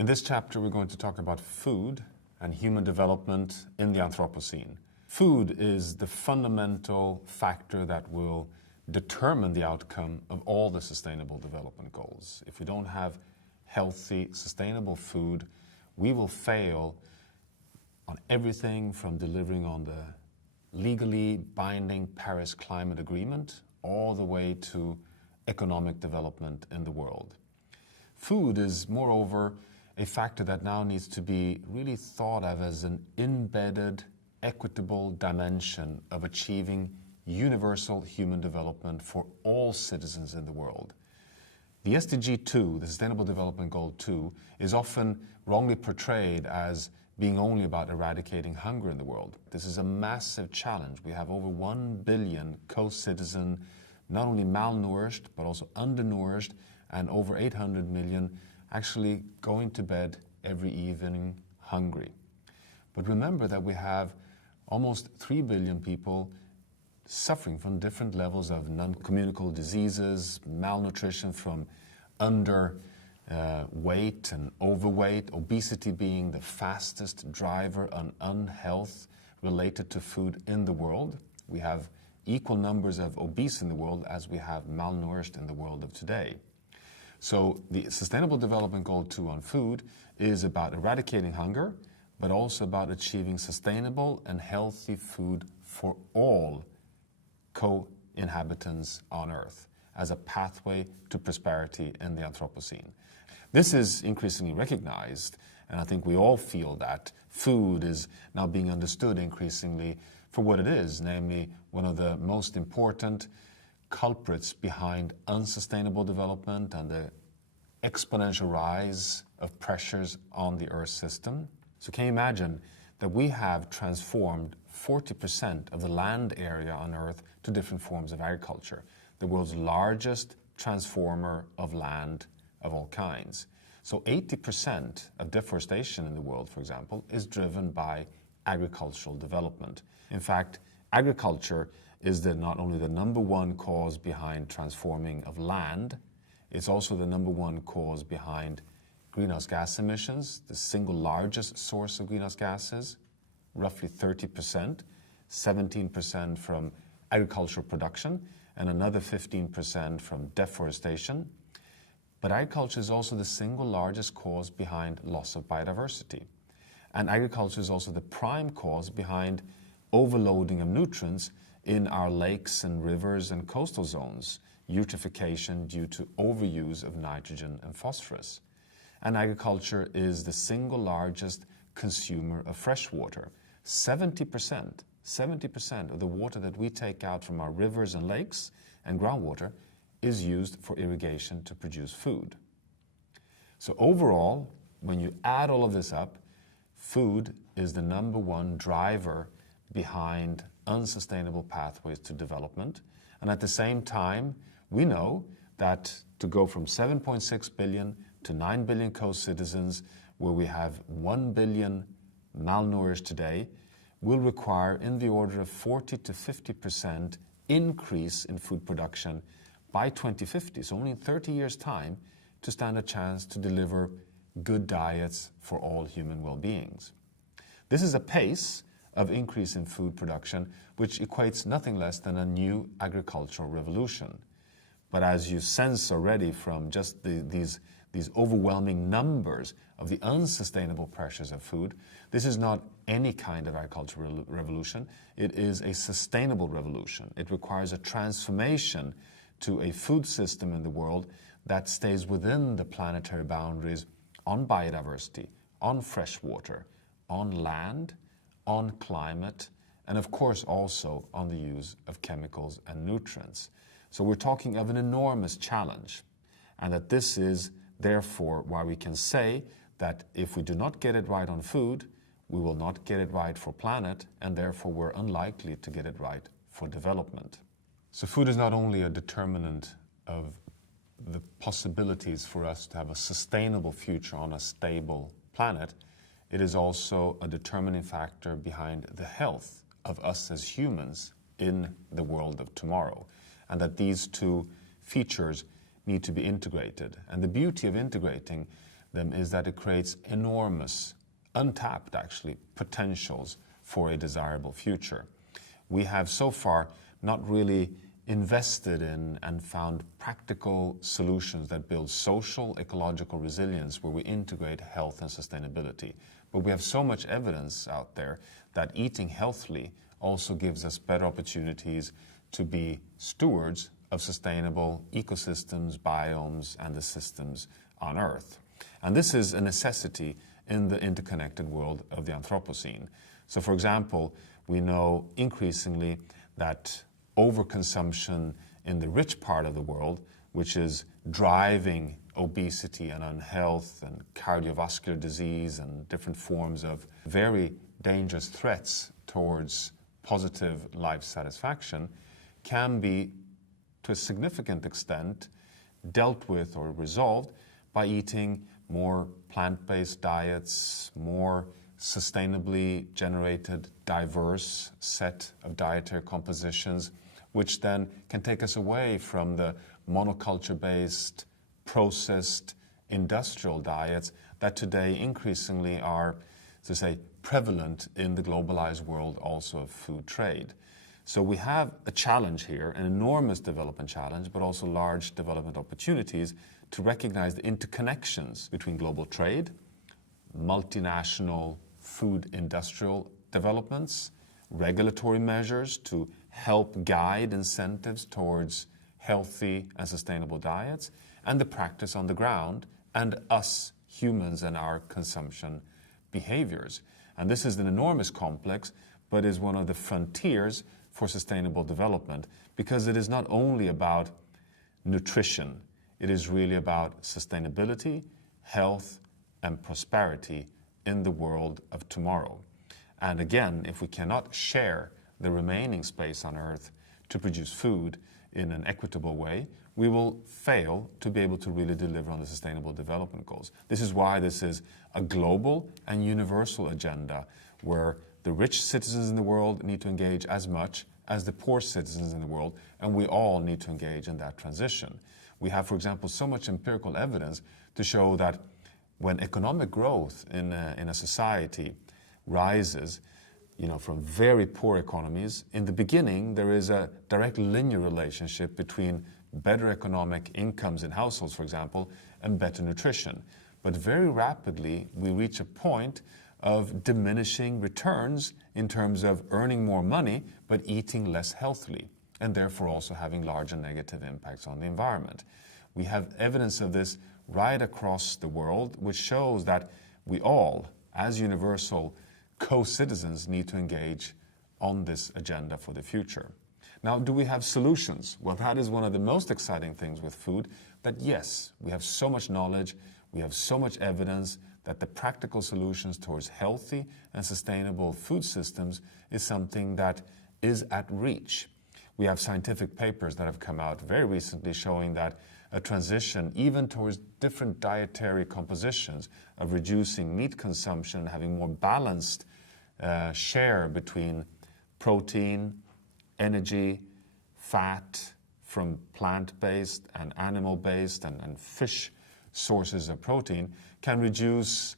In this chapter, we're going to talk about food and human development in the Anthropocene. Food is the fundamental factor that will determine the outcome of all the Sustainable Development Goals. If we don't have healthy, sustainable food, we will fail on everything from delivering on the legally binding Paris Climate Agreement all the way to economic development in the world. Food is, moreover, a factor that now needs to be really thought of as an embedded, equitable dimension of achieving universal human development for all citizens in the world. The SDG 2, the Sustainable Development Goal 2, is often wrongly portrayed as being only about eradicating hunger in the world. This is a massive challenge. We have over 1 billion co-citizens, not only malnourished, but also undernourished, and over 800 million actually going to bed every evening hungry. But remember that we have almost 3 billion people suffering from different levels of non-communicable diseases, malnutrition from weight and overweight, obesity being the fastest driver on unhealth related to food in the world. We have equal numbers of obese in the world as we have malnourished in the world of today. So the Sustainable Development Goal 2 on food is about eradicating hunger, but also about achieving sustainable and healthy food for all co-inhabitants on Earth as a pathway to prosperity in the Anthropocene. This is increasingly recognized, and I think we all feel that food is now being understood increasingly for what it is, namely one of the most important culprits behind unsustainable development and the exponential rise of pressures on the Earth system. So can you imagine that we have transformed 40% of the land area on Earth to different forms of agriculture, the world's largest transformer of land of all kinds. So 80% of deforestation in the world, for example, is driven by agricultural development. In fact, agriculture is not only the number one cause behind transforming of land, it's also the number one cause behind greenhouse gas emissions, the single largest source of greenhouse gases, roughly 30%, 17% from agricultural production, and another 15% from deforestation. But agriculture is also the single largest cause behind loss of biodiversity. And agriculture is also the prime cause behind overloading of nutrients in our lakes and rivers and coastal zones, eutrophication due to overuse of nitrogen and phosphorus. And agriculture is the single largest consumer of fresh water. 70% of the water that we take out from our rivers and lakes and groundwater is used for irrigation to produce food. So overall, when you add all of this up, food is the number one driver behind unsustainable pathways to development. And at the same time, we know that to go from 7.6 billion to 9 billion co-citizens, where we have 1 billion malnourished today, will require in the order of 40 to 50% increase in food production by 2050, so only in 30 years' time, to stand a chance to deliver good diets for all human well-beings. This is a pace of increase in food production which equates nothing less than a new agricultural revolution. But as you sense already from just these overwhelming numbers of the unsustainable pressures of food, this is not any kind of agricultural revolution. It is a sustainable revolution. It requires a transformation to a food system in the world that stays within the planetary boundaries on biodiversity, on fresh water, on land, on climate, and of course also on the use of chemicals and nutrients. So we're talking of an enormous challenge, and that this is therefore why we can say that if we do not get it right on food, we will not get it right for planet, and therefore we're unlikely to get it right for development. So food is not only a determinant of the possibilities for us to have a sustainable future on a stable planet, it is also a determining factor behind the health of us as humans in the world of tomorrow, and that these two features need to be integrated. And the beauty of integrating them is that it creates enormous, untapped actually, potentials for a desirable future. We have so far not really invested in and found practical solutions that build social, ecological resilience where we integrate health and sustainability. But we have so much evidence out there that eating healthily also gives us better opportunities to be stewards of sustainable ecosystems, biomes, and the systems on Earth. And this is a necessity in the interconnected world of the Anthropocene. So, for example, we know increasingly that overconsumption in the rich part of the world, which is driving obesity and unhealth and cardiovascular disease and different forms of very dangerous threats towards positive life satisfaction, can be, to a significant extent, dealt with or resolved by eating more plant-based diets, more sustainably generated, diverse set of dietary compositions, which then can take us away from the monoculture-based, processed, industrial diets that today increasingly are, to say, prevalent in the globalized world also of food trade. So we have a challenge here, an enormous development challenge, but also large development opportunities to recognize the interconnections between global trade, multinational food industrial developments, regulatory measures to help guide incentives towards healthy and sustainable diets, and the practice on the ground, and us humans and our consumption behaviors. And this is an enormous complex, but is one of the frontiers for sustainable development, because it is not only about nutrition, it is really about sustainability, health, and prosperity in the world of tomorrow. And again, if we cannot share the remaining space on Earth to produce food in an equitable way, we will fail to be able to really deliver on the Sustainable Development Goals. This is why this is a global and universal agenda where the rich citizens in the world need to engage as much as the poor citizens in the world, and we all need to engage in that transition. We have, for example, so much empirical evidence to show that when economic growth in a society rises, from very poor economies, in the beginning there is a direct linear relationship between better economic incomes in households, for example, and better nutrition. But very rapidly we reach a point of diminishing returns in terms of earning more money but eating less healthily, and therefore also having larger negative impacts on the environment. We have evidence of this right across the world, which shows that we all, as universal co-citizens, need to engage on this agenda for the future. Now, do we have solutions? Well, that is one of the most exciting things with food, that yes, we have so much knowledge, we have so much evidence that the practical solutions towards healthy and sustainable food systems is something that is at reach. We have scientific papers that have come out very recently showing that a transition even towards different dietary compositions of reducing meat consumption and having more balanced share between protein, energy, fat from plant-based and animal-based and fish sources of protein can reduce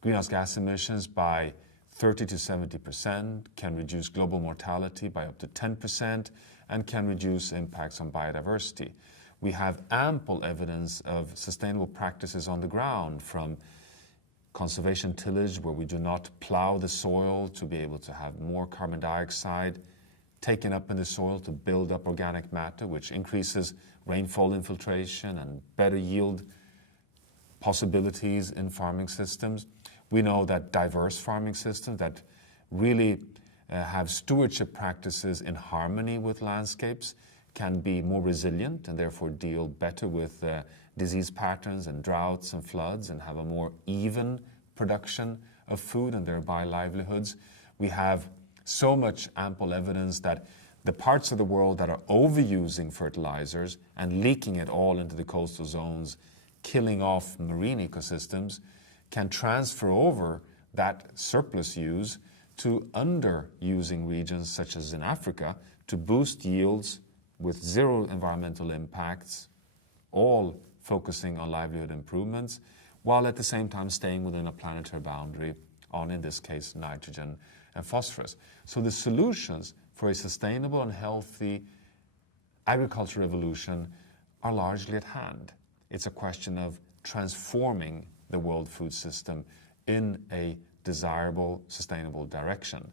greenhouse gas emissions by 30 to 70%, can reduce global mortality by up to 10%, and can reduce impacts on biodiversity. We have ample evidence of sustainable practices on the ground, from conservation tillage, where we do not plow the soil to be able to have more carbon dioxide taken up in the soil to build up organic matter, which increases rainfall infiltration and better yield possibilities in farming systems. We know that diverse farming systems that really have stewardship practices in harmony with landscapes can be more resilient and therefore deal better with disease patterns and droughts and floods and have a more even production of food and thereby livelihoods. We have so much ample evidence that the parts of the world that are overusing fertilizers and leaking it all into the coastal zones, killing off marine ecosystems, can transfer over that surplus use to underusing regions such as in Africa to boost yields with zero environmental impacts, all focusing on livelihood improvements. while at the same time staying within a planetary boundary on, in this case, nitrogen and phosphorus. So the solutions for a sustainable and healthy agriculture revolution are largely at hand. It's a question of transforming the world food system in a desirable, sustainable direction.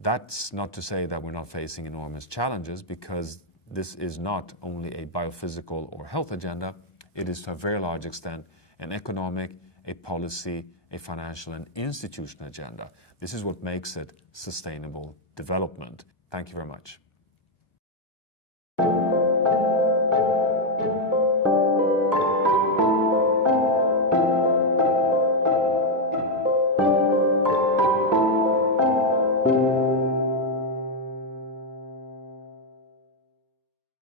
That's not to say that we're not facing enormous challenges, because this is not only a biophysical or health agenda, it is to a very large extent an economic, a policy, a financial and institutional agenda. This is what makes it sustainable development. Thank you very much.